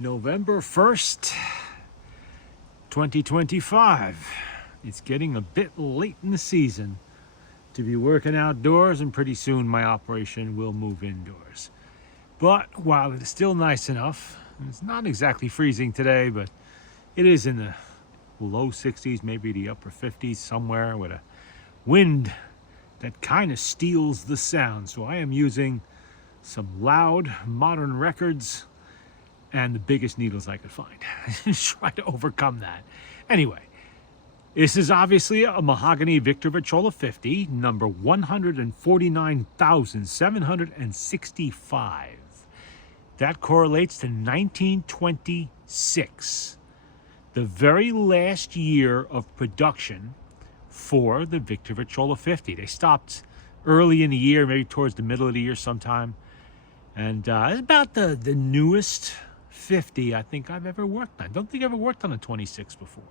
November 1st, 2025. It's getting a bit late in the season to be working outdoors, and pretty soon my operation will move indoors. But while it's still nice enough, it's not exactly freezing today, but it is in the low 60s, maybe the upper 50s somewhere, with a wind that kind of steals the sound. So I am using some loud modern records and the biggest needles I could find. Try to overcome that. Anyway, this is obviously a mahogany Victrola 50, number 149,765. That correlates to 1926, the very last year of production for the Victrola 50. They stopped early in the year, maybe towards the middle of the year sometime. And about the newest 50 I think I've ever worked on. I don't think I've ever worked on a 26 before.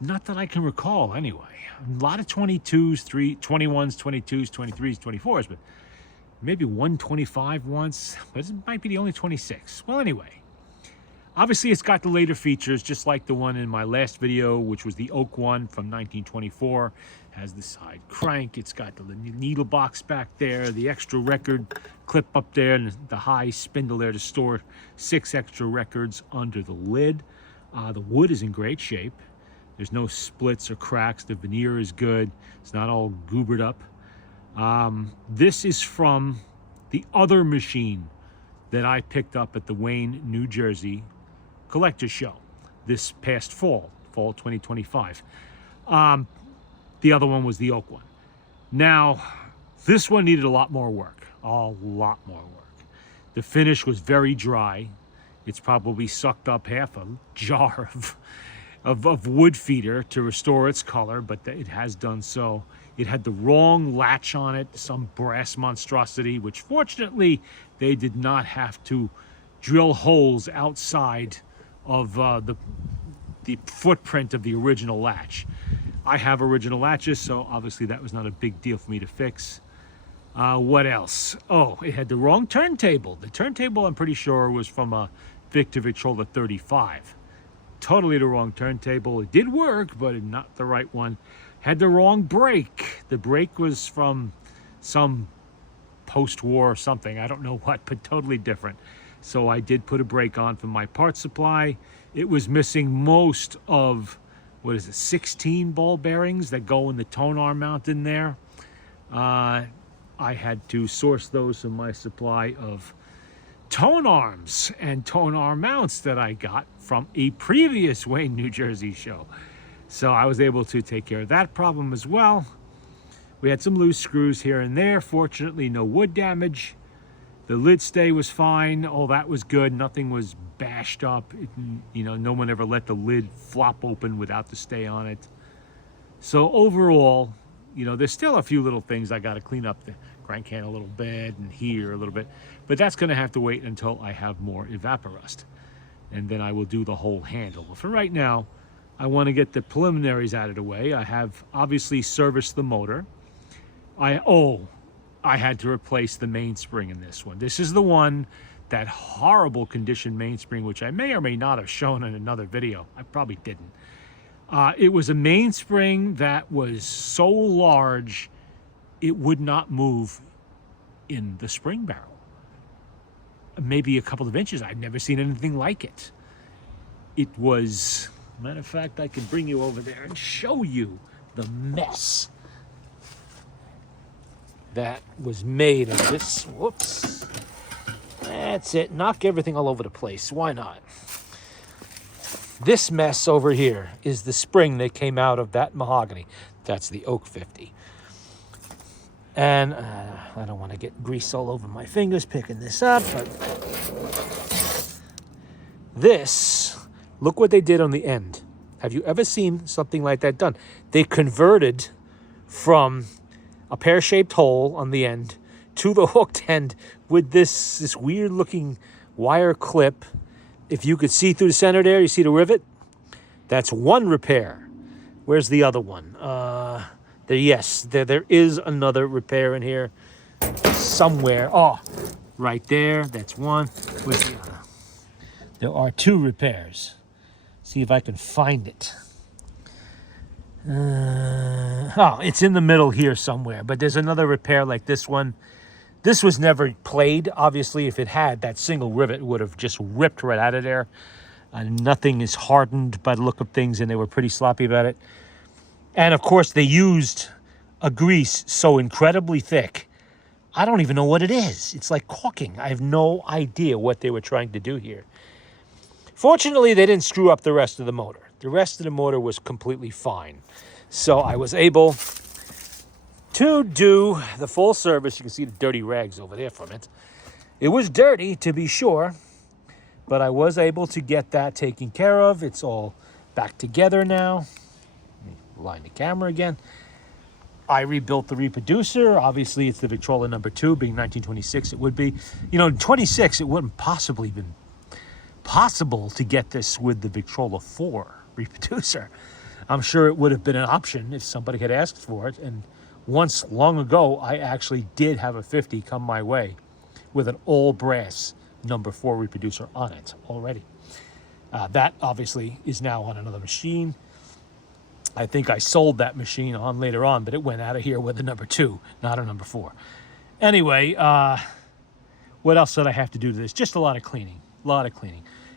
Not that I can recall, anyway. A lot of 22s, 21s, 22s, 23s, 24s, but maybe 125 once. But it might be the only 26. Well, anyway, obviously it's got the later features, just like the one in my last video, which was the oak one from 1924. Has the side crank, it's got the needle box back there, the extra record clip up there, and the high spindle there to store 6 extra records under the lid. The wood is in great shape. There's no splits or cracks. The veneer is good. It's not all goobered up. This is from the other machine that I picked up at the Wayne, New Jersey collector show this past fall 2025. The other one was the oak one. Now, this one needed a lot more work. A lot more work. The finish was very dry. It's probably sucked up half a jar of wood feeder to restore its color, but it has done so. It had the wrong latch on it, some brass monstrosity, which fortunately they did not have to drill holes outside of the footprint of the original latch. I have original latches, so obviously that was not a big deal for me to fix. What else? Oh, it had the wrong turntable. The turntable, I'm pretty sure, was from a Victrola 35. Totally the wrong turntable. It did work, but not the right one. Had the wrong brake. The brake was from some post-war or something. I don't know what, but totally different. So I did put a brake on from my parts supply. It was missing most of, 16 ball bearings that go in the tone arm mount in there. I had to source those from my supply of tone arms and tone arm mounts that I got from a previous Wayne, New Jersey show. So I was able to take care of that problem as well. We had some loose screws here and there. Fortunately, no wood damage. The lid stay was fine. All that was good. Nothing was bashed up. No one ever let the lid flop open without the stay on it. So overall, there's still a few little things I got to clean up. The crank can a little bit and here a little bit. But that's going to have to wait until I have more evaporust. And then I will do the whole handle. But for right now, I want to get the preliminaries out of the way. I have obviously serviced the motor. I had to replace the mainspring in this one. This is the one, that horrible condition mainspring, which I may or may not have shown in another video. I probably didn't. It was a mainspring that was so large, it would not move in the spring barrel. Maybe a couple of inches. I've never seen anything like it. It was, matter of fact, I can bring you over there and show you the mess that was made of this. Whoops. That's it. Knock everything all over the place. Why not? This mess over here is the spring that came out of that mahogany. That's the oak 50. And I don't want to get grease all over my fingers picking this up, but this, look what they did on the end. Have you ever seen something like that done? They converted from a pear-shaped hole on the end to the hooked end with this weird looking wire clip. If you could see through the center there, you see the rivet? That's one repair. Where's the other one? There is another repair in here somewhere. Oh, right there. That's one. Where's the other? There are 2 repairs. See if I can find it. Oh, it's in the middle here somewhere, but there's another repair like this one. This was never played. Obviously, if it had, that single rivet would have just ripped right out of there. Nothing is hardened by the look of things, and they were pretty sloppy about it. And of course, they used a grease so incredibly thick, I don't even know what it is. It's like caulking. I have no idea what they were trying to do here. Fortunately, they didn't screw up the rest of the motor. The rest of the motor was completely fine. So I was able to do the full service. You can see the dirty rags over there from it. It was dirty, to be sure, but I was able to get that taken care of. It's all back together now. Let me line the camera again. I rebuilt the reproducer. Obviously, it's the Victrola number 2, being 1926. It would be, in 26, it wouldn't possibly been possible to get this with the Victrola 4 reproducer. I'm sure it would have been an option if somebody had asked for it. And once long ago, I actually did have a 50 come my way with an all brass number 4 reproducer on it already. That obviously is now on another machine. I think I sold that machine on later on, but it went out of here with a number 2, not a number 4. Anyway, what else did I have to do to this? Just a lot of cleaning.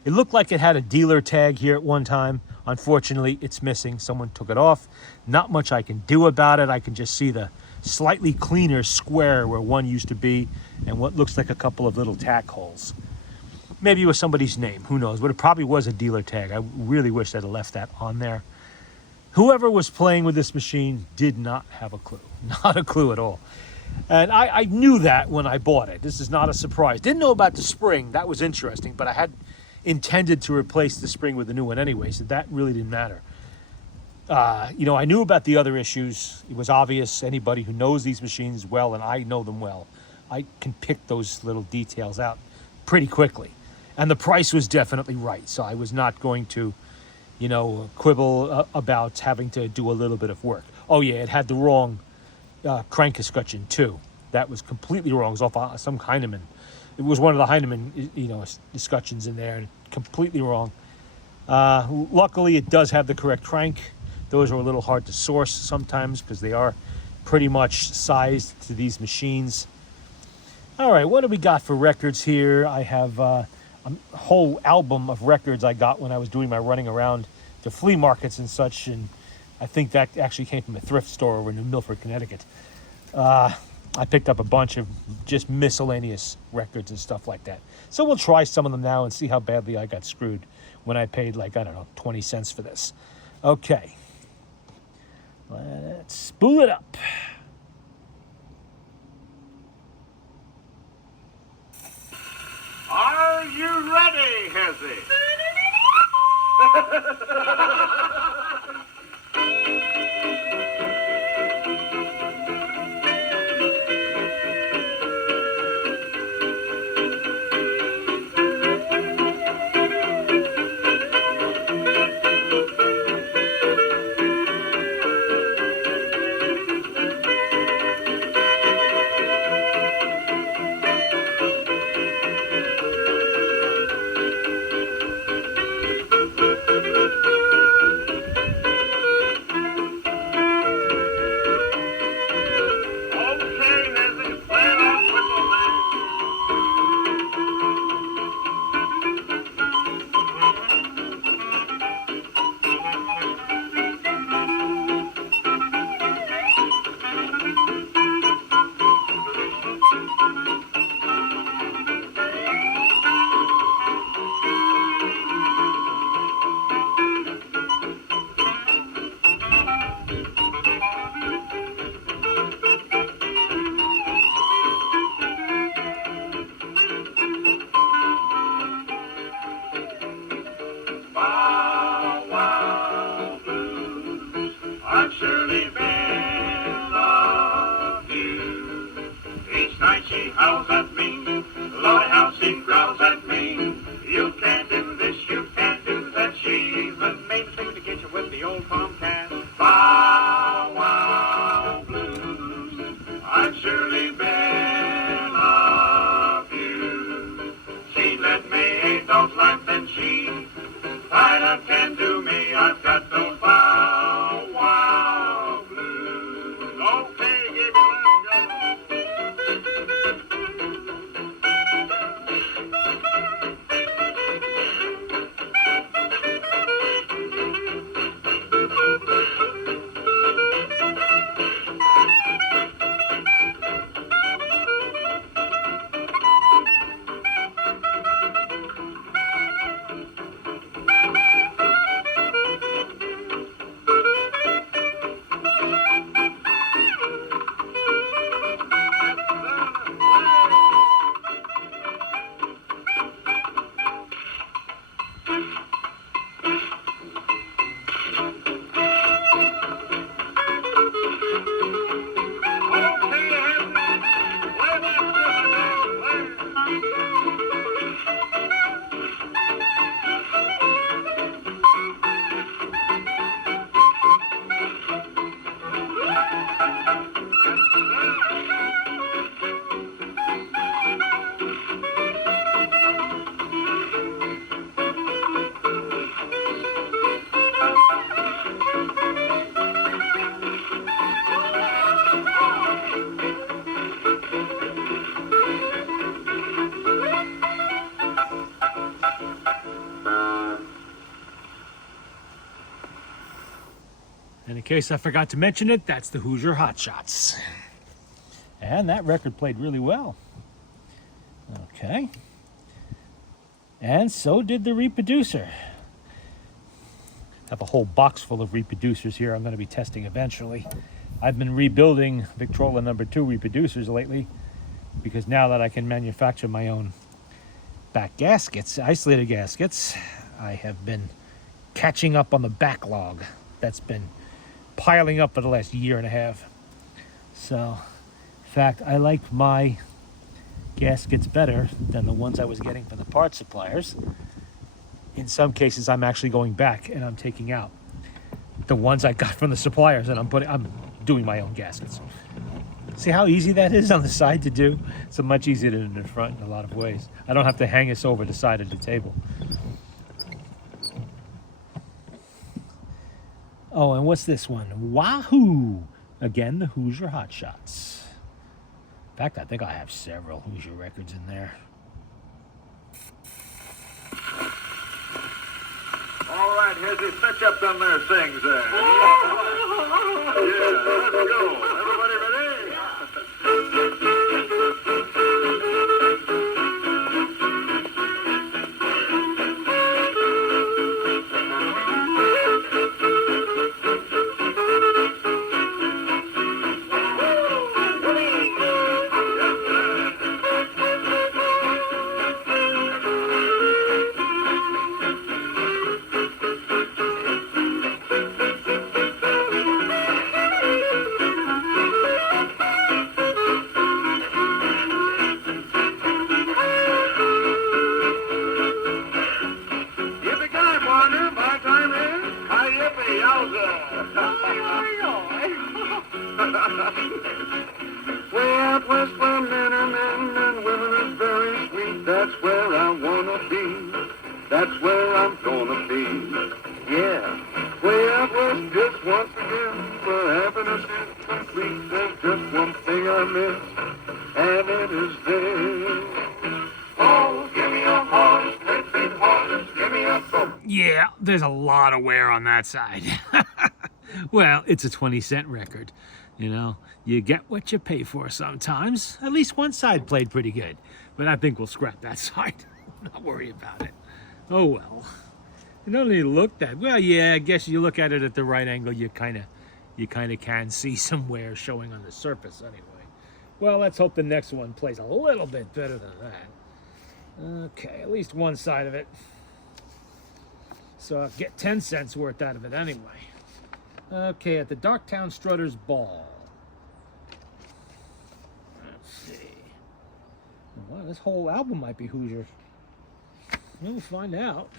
It looked like it had a dealer tag here at one time. Unfortunately, it's missing. Someone took it off. Not much I can do about it. I can just see the slightly cleaner square where one used to be and what looks like a couple of little tack holes. Maybe it was somebody's name. Who knows? But it probably was a dealer tag. I really wish I'd have left that on there. Whoever was playing with this machine did not have a clue. Not a clue at all. And I knew that when I bought it. This is not a surprise. Didn't know about the spring. That was interesting. But I had intended to replace the spring with a new one anyway, so that really didn't matter. I knew about the other issues. It was obvious. Anybody who knows these machines well, and I know them well, I can pick those little details out pretty quickly. And the price was definitely right. So I was not going to quibble about having to do a little bit of work. Oh yeah, it had the wrong crank escutcheon too. That was completely wrong. It was off some Heinemann. It was one of the Heinemann, escutcheons in there, and completely wrong. Luckily, it does have the correct crank. Those are a little hard to source sometimes because they are pretty much sized to these machines. All right, what do we got for records here? I have a whole album of records I got when I was doing my running around to flea markets and such, and I think that actually came from a thrift store over in New Milford, Connecticut. I picked up a bunch of just miscellaneous records and stuff like that. So we'll try some of them now and see how badly I got screwed when I paid 20 cents for this. Okay. Let's spool it up. Are you ready, Hezzy? Surely been of you. Each night she howls at me, Lord, how she growls at me. You can't do this, you can't do that. She even made me to get you with the old tomcat. Bow wow blues. I've surely been of you. She led me a dog's life, then she And in case I forgot to mention it, that's the Hoosier Hot Shots. And that record played really well. Okay. And so did the reproducer. I have a whole box full of reproducers here I'm going to be testing eventually. I've been rebuilding Victrola #2 reproducers lately because now that I can manufacture my own back gaskets, isolated gaskets, I have been catching up on the backlog that's been piling up for the last year and a half. So, in fact, I like my gaskets better than the ones I was getting from the parts suppliers. In some cases, I'm actually going back and I'm taking out the ones I got from the suppliers and I'm doing my own gaskets. See how easy that is on the side to do? It's much easier than in the front in a lot of ways. I don't have to hang this over the side of the table. Oh, and what's this one? Wahoo! Again, the Hoosier Hot Shots. In fact, I think I have several Hoosier records in there. All right, Hezzy, fetch up them there things there. Yeah, let's go. Everybody ready? Way out west where men are men and women are very sweet. That's where I wanna be. That's where I'm gonna be. Yeah. Way out west just once again. Where happiness is complete. There's just one thing I miss, and it is this. Oh, give me a horse, 10 feet horse, give me a boat. Yeah, there's a lot of wear on that side. Well, it's a 20-cent record. You know, you get what you pay for sometimes. At least one side played pretty good. But I think we'll scrap that side. Not worry about it. Oh, well. You don't need to look that. Well, yeah, I guess you look at it at the right angle, you kind of can see some wear showing on the surface anyway. Well, let's hope the next one plays a little bit better than that. Okay, at least one side of it. So I'll get 10 cents worth out of it anyway. Okay, at the Darktown Strutters Ball. Let's see. Well, this whole album might be Hoosier. We'll find out.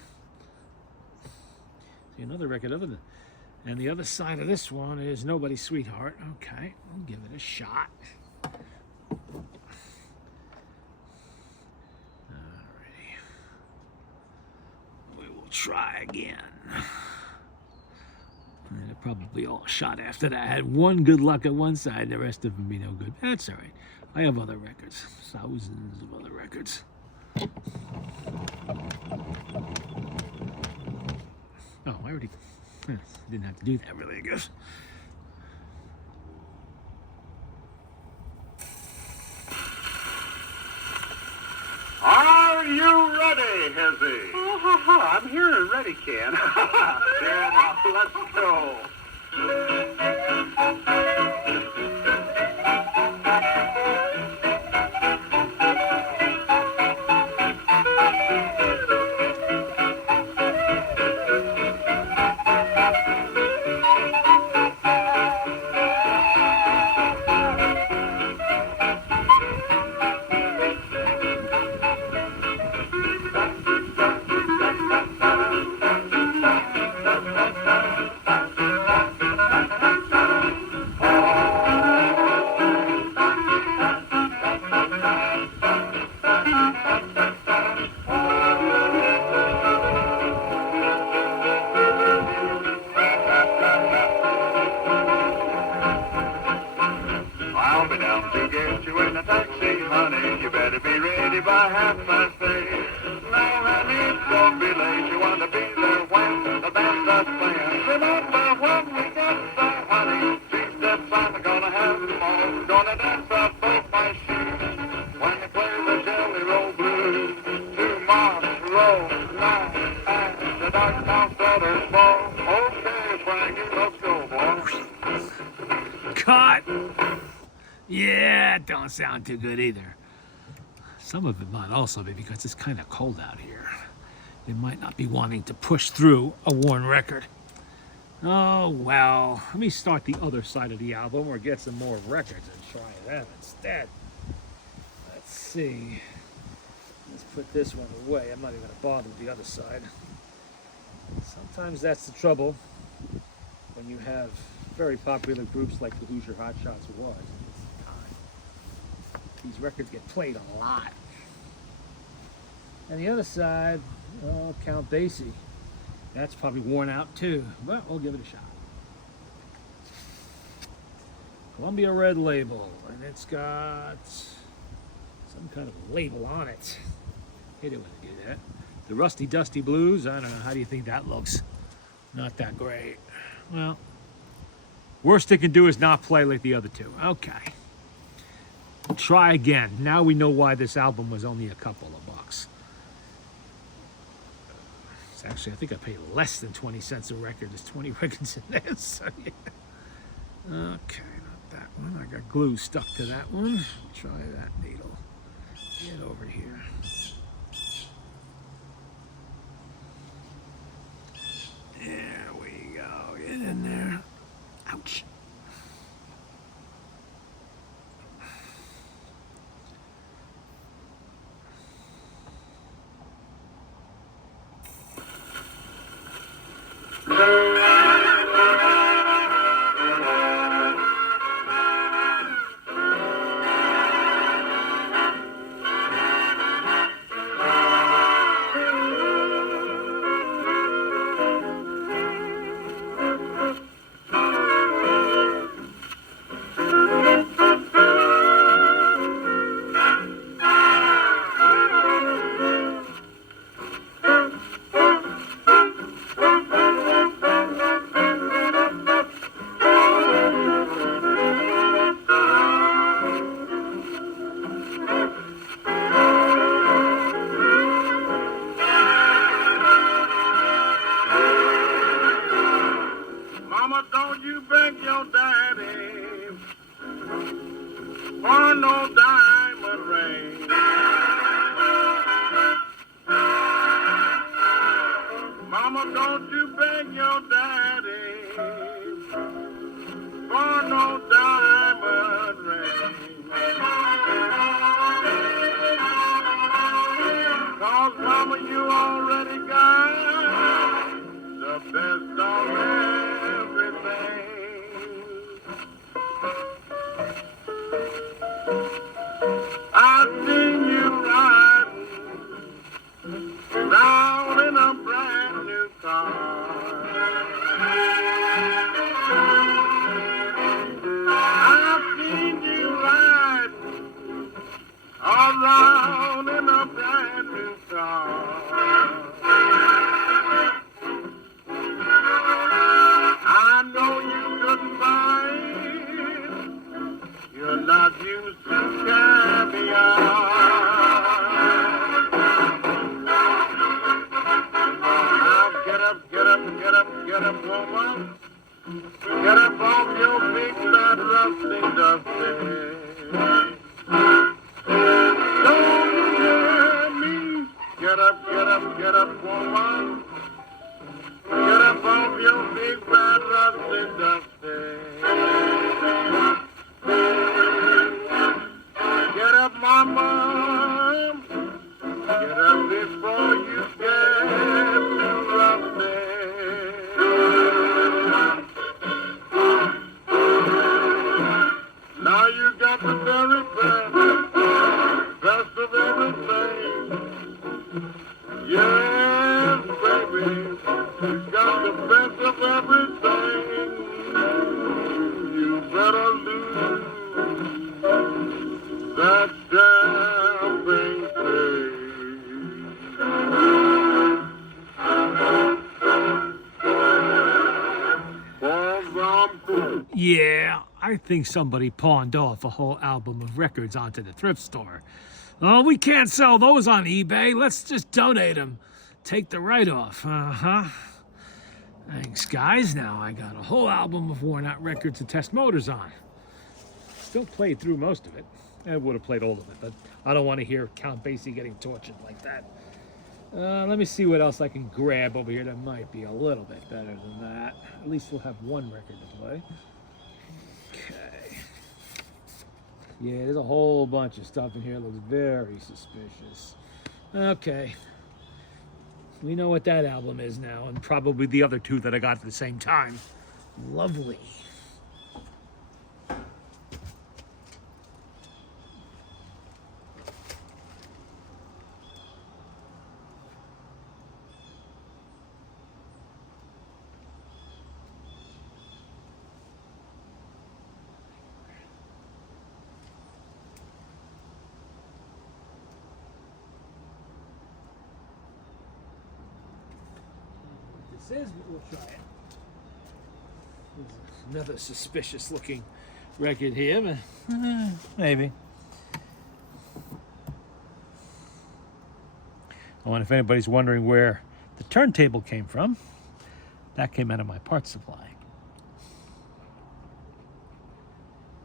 See, another record other than... And the other side of this one is Nobody's Sweetheart. Okay, we'll give it a shot. Alrighty. We will try again. And it probably all shot after that. I had one good luck at one side, the rest of them be no good. That's all right. I have other records. Thousands of other records. Oh, I already didn't have to do that really, I guess. Are you ready, Hezzy? I'm here and ready, Ken. Yeah, now let's go. I'll be down to get you in a taxi, honey. You better be ready by 8:30. Now, honey, don't be late. You want to be there when the band starts playing. Remember when we got the gonna dance off both my shoes when you play the Jelly Roll Blues. Tomorrow night at the Darktown Brothers Ball. Okay, Frankie, let's go, boy. Cut. Yeah, it don't sound too good either. Some of it might also be because it's kind of cold out here. They might not be wanting to push through a worn record. Oh, well, let me start the other side of the album or get some more records and try them instead. Let's see. Let's put this one away. I'm not even going to bother with the other side. Sometimes that's the trouble when you have very popular groups like the Hoosier Hot Shots was at this time. These records get played a lot. And the other side, oh, Count Basie. That's probably worn out too, but we'll give it a shot. Columbia Red Label, and it's got some kind of a label on it. Hate it when they do that. The Rusty Dusty Blues, I don't know, how do you think that looks? Not that great. Well, worst it can do is not play like the other two. Okay. Try again. Now we know why this album was only a couple of bucks. It's actually, I think I paid less than 20 cents a record. There's 20 records in this. So yeah. Okay, not that one. I got glue stuck to that one. Try that needle. Get over here. There we go. Get in there. Ouch. Mama, don't you beg your daddy for no diamond ring. Mama, don't you beg your daddy for no diamond ring. 'Cause mama, you already got the best of everything. I've seen you riding round in a brand new car. I've seen you riding around in a brand new car. I know you couldn't buy it. You're not used to caviar. Now get up, get up, get up, get up, woman. Get up off your big fat rusty dusty. Don't hear me. Get up, woman. Get up off your big fat rusty dusty. Get up, mama. Get up before you get too rusty. Now you got the very best of everything. Yes, baby, you got the best of everything. You better lose that damn thing, Yeah, I think somebody pawned off a whole album of records onto the thrift store. Oh, we can't sell those on eBay. Let's just donate them. Take the write-off. Uh-huh. Thanks, guys. Now I got a whole album of worn-out records to test motors on. Still played through most of it. I would have played all of it, but I don't want to hear Count Basie getting tortured like that. Let me see what else I can grab over here that might be a little bit better than that. At least we'll have one record to play. Okay. Yeah, there's a whole bunch of stuff in here that looks very suspicious. Okay. We know what that album is now, and probably the other two that I got at the same time. Lovely. Says, but we'll try it. There's another suspicious looking record here, but maybe. Oh, and if anybody's wondering where the turntable came from, that came out of my parts supply.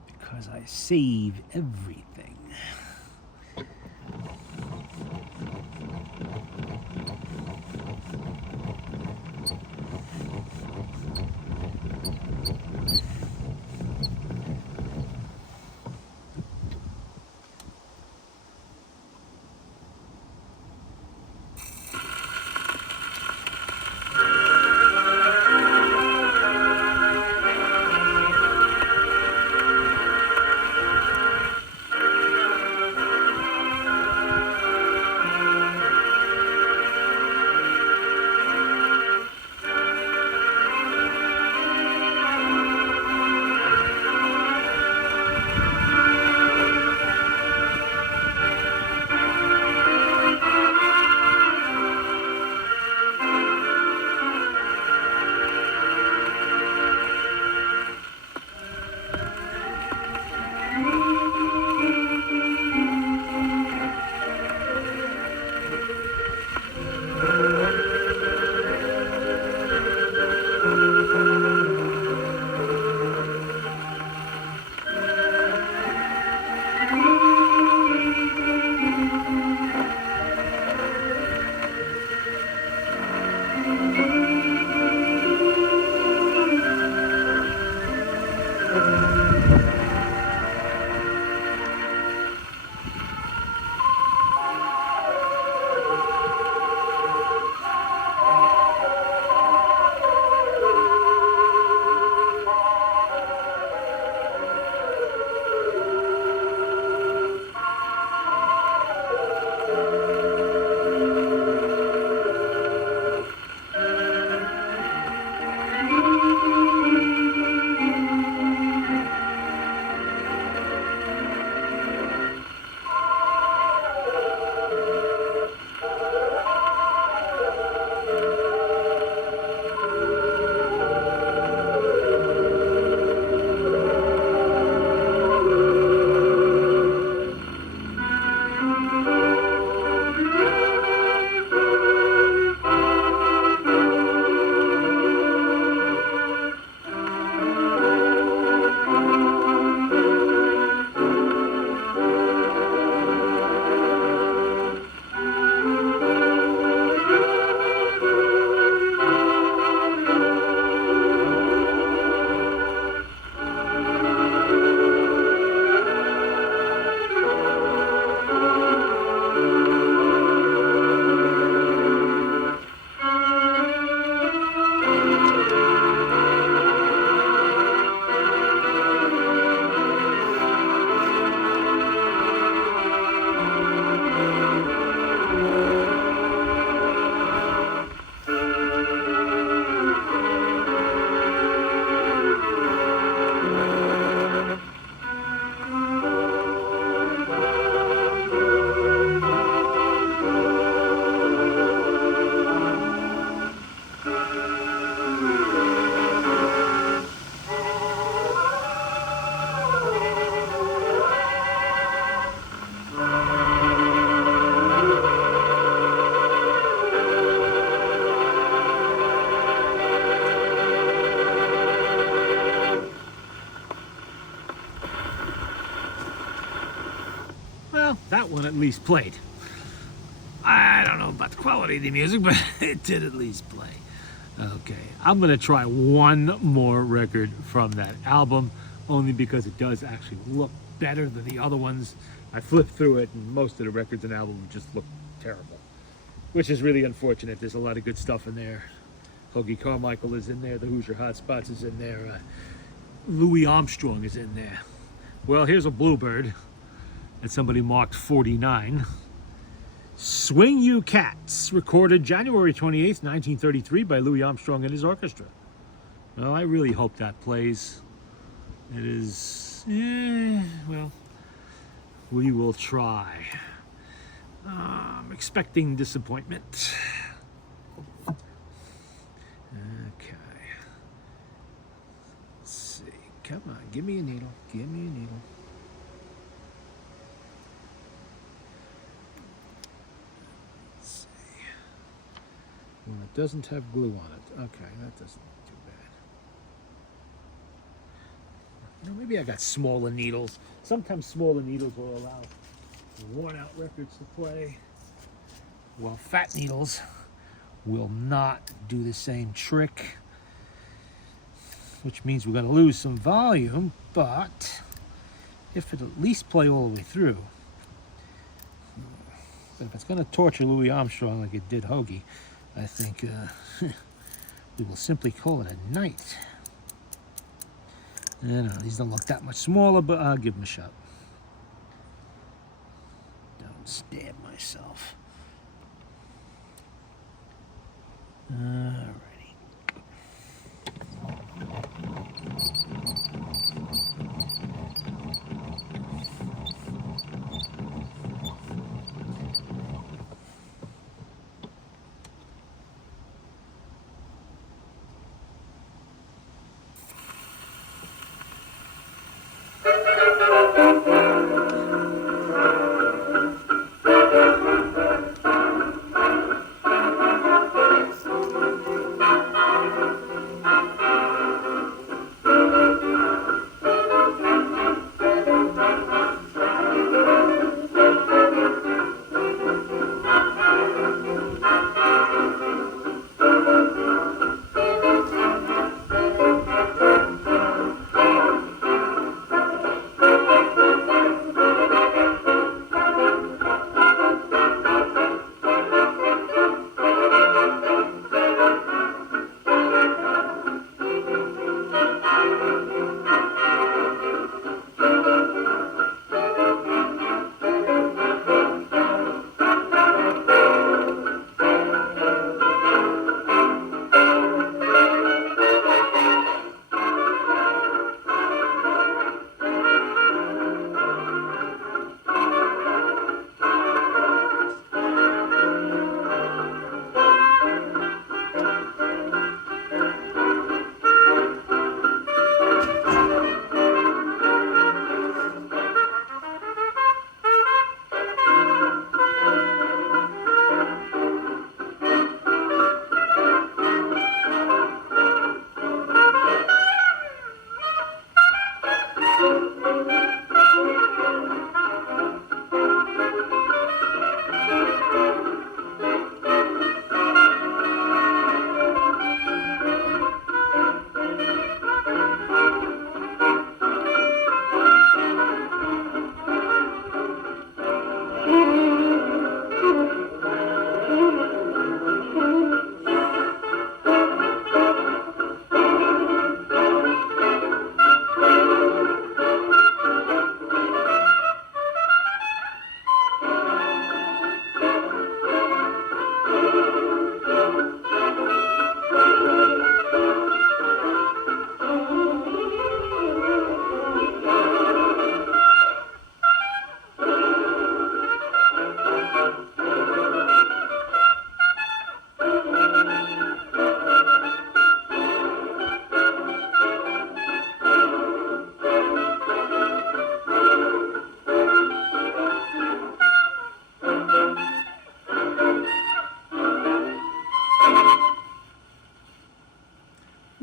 Because I save everything. at least played. I don't know about the quality of the music, but it did at least play. Okay, I'm gonna try one more record from that album, only because it does actually look better than the other ones. I flipped through it, and most of the records and albums just look terrible, which is really unfortunate. There's a lot of good stuff in there. Hoagie Carmichael is in there. The Hoosier Hotspots is in there. Louis Armstrong is in there. Well, here's a Bluebird that somebody marked 49. Swing You Cats, recorded January 28th, 1933 by Louis Armstrong and his orchestra. Well, I really hope that plays. It is, well, we will try. I'm expecting disappointment. Okay. Let's see. Come on, give me a needle. Give me a needle. Let's see. Well, it doesn't have glue on it. Okay, that doesn't look too bad. You know, maybe I got smaller needles. Sometimes smaller needles will allow worn out records to play, while fat needles will not do the same trick, which means we're going to lose some volume, but if it'll at least play all the way through. But if it's going to torture Louis Armstrong like it did Hoagie, I think we will simply call it a night. I don't know, these don't look that much smaller, but I'll give them a shot. Don't stab myself. Alrighty.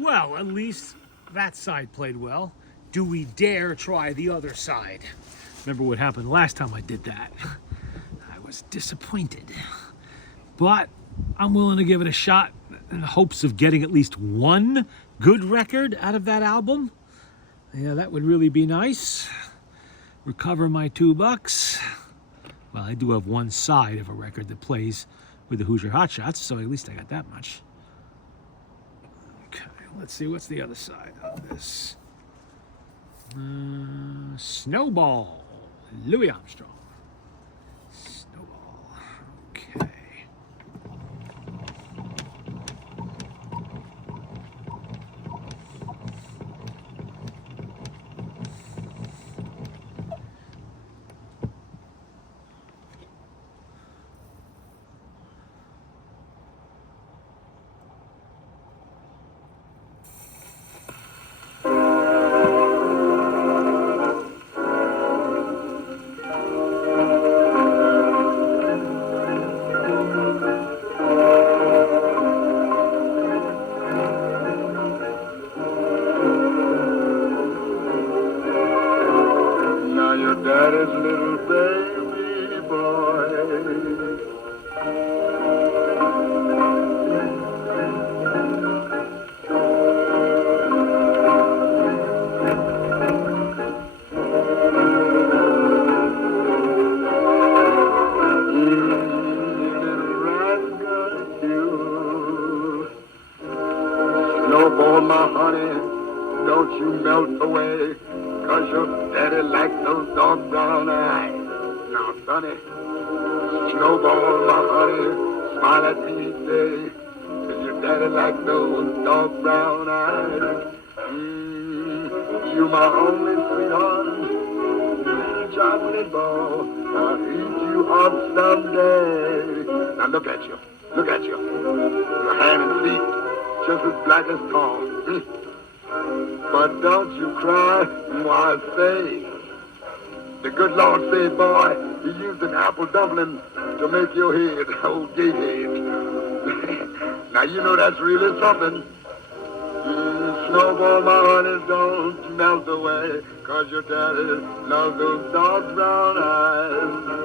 Well, at least that side played well. Do we dare try the other side? Remember what happened last time I did that? was disappointed. But I'm willing to give it a shot in the hopes of getting at least one good record out of that album. Yeah, that would really be nice. Recover my $2. Well, I do have one side of a record that plays with the Hoosier Hotshots, so at least I got that much. Okay, let's see, what's the other side of this? Snowball, Louis Armstrong. Snowball, okay. Daddy's little baby boy. Little rascal, you. Snowball, my honey, don't you melt away. 'Cause your daddy like those dark brown eyes. Now, sonny, Snowball, my honey, smile at me each day. 'Cause your daddy like those dark brown eyes. You my only sweetheart, little chocolate ball. I'll eat you up someday. Now look at you, look at you. Your hand and feet just as black as tar. But don't you cry, I say. The good Lord say, boy, he used an apple dumpling to make your head, old gate head. Now you know that's really something. Snowball, my honey, don't melt away, 'cause your daddy loves those dark brown eyes.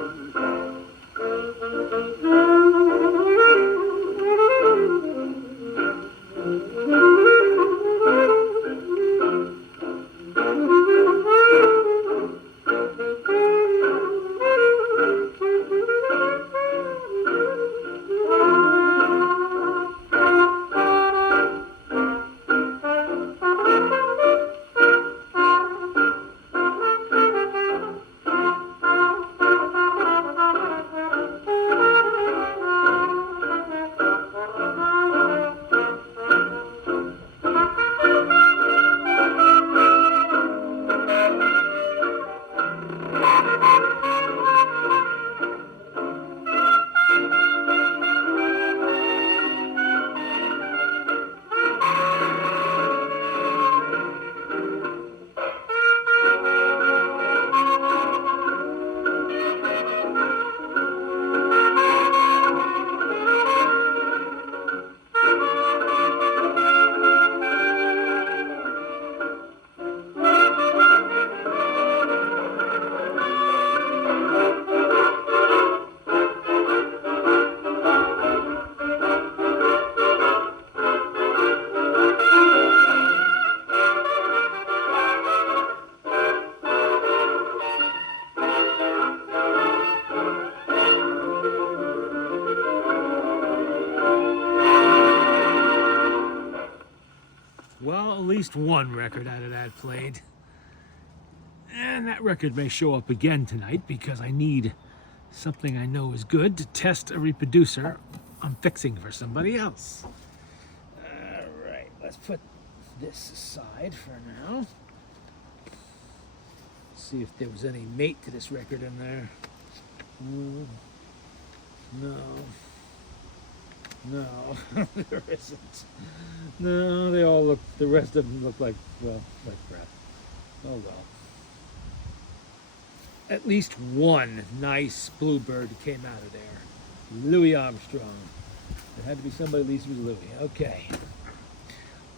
Well, at least one record out of that played. And that record may show up again tonight because I need something I know is good to test a reproducer I'm fixing for somebody else. All right, let's put this aside for now. See if there was any mate to this record in there. No. No, there isn't. No, they all look, the rest of them look like, well, like crap. Oh well. At least one nice bluebird came out of there. Louis Armstrong. There had to be somebody at least with Louis. Okay.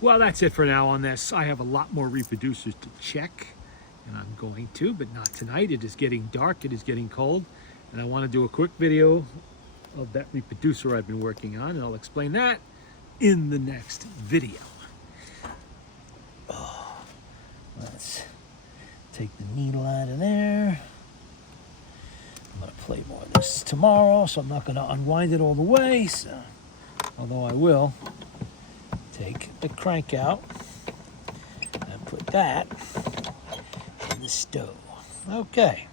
Well, that's it for now on this. I have a lot more reproducers to check, and I'm going to, but not tonight. It is getting dark. It is getting cold. And I want to do a quick video of that reproducer I've been working on, and I'll explain that in the next video. Let's take the needle out of there. I'm going to play more of this tomorrow, so I'm not going to unwind it all the way. So, although I will take the crank out and put that in the stove. Okay.